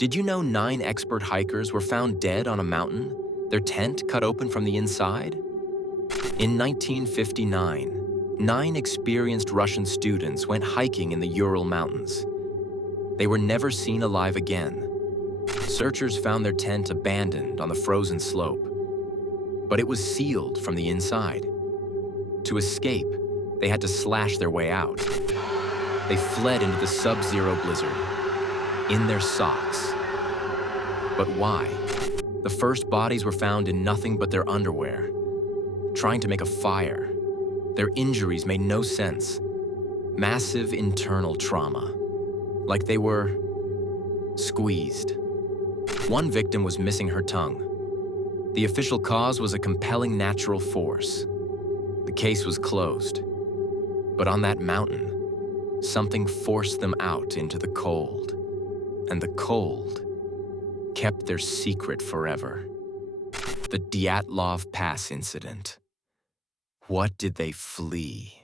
Did you know 9 expert hikers were found dead on a mountain, their tent cut open from the inside? In 1959, 9 experienced Russian students went hiking in the Ural Mountains. They were never seen alive again. Searchers found their tent abandoned on the frozen slope, but it was sealed from the inside. To escape, they had to slash their way out. They fled into the sub-zero blizzard, in their socks. But why? The first bodies were found in nothing but their underwear, trying to make a fire. Their injuries made no sense. Massive internal trauma, like they were squeezed. One victim was missing her tongue. The official cause was a compelling natural force. The case was closed. But on that mountain, something forced them out into the cold, and the cold kept their secret forever. The Dyatlov Pass Incident. What did they flee?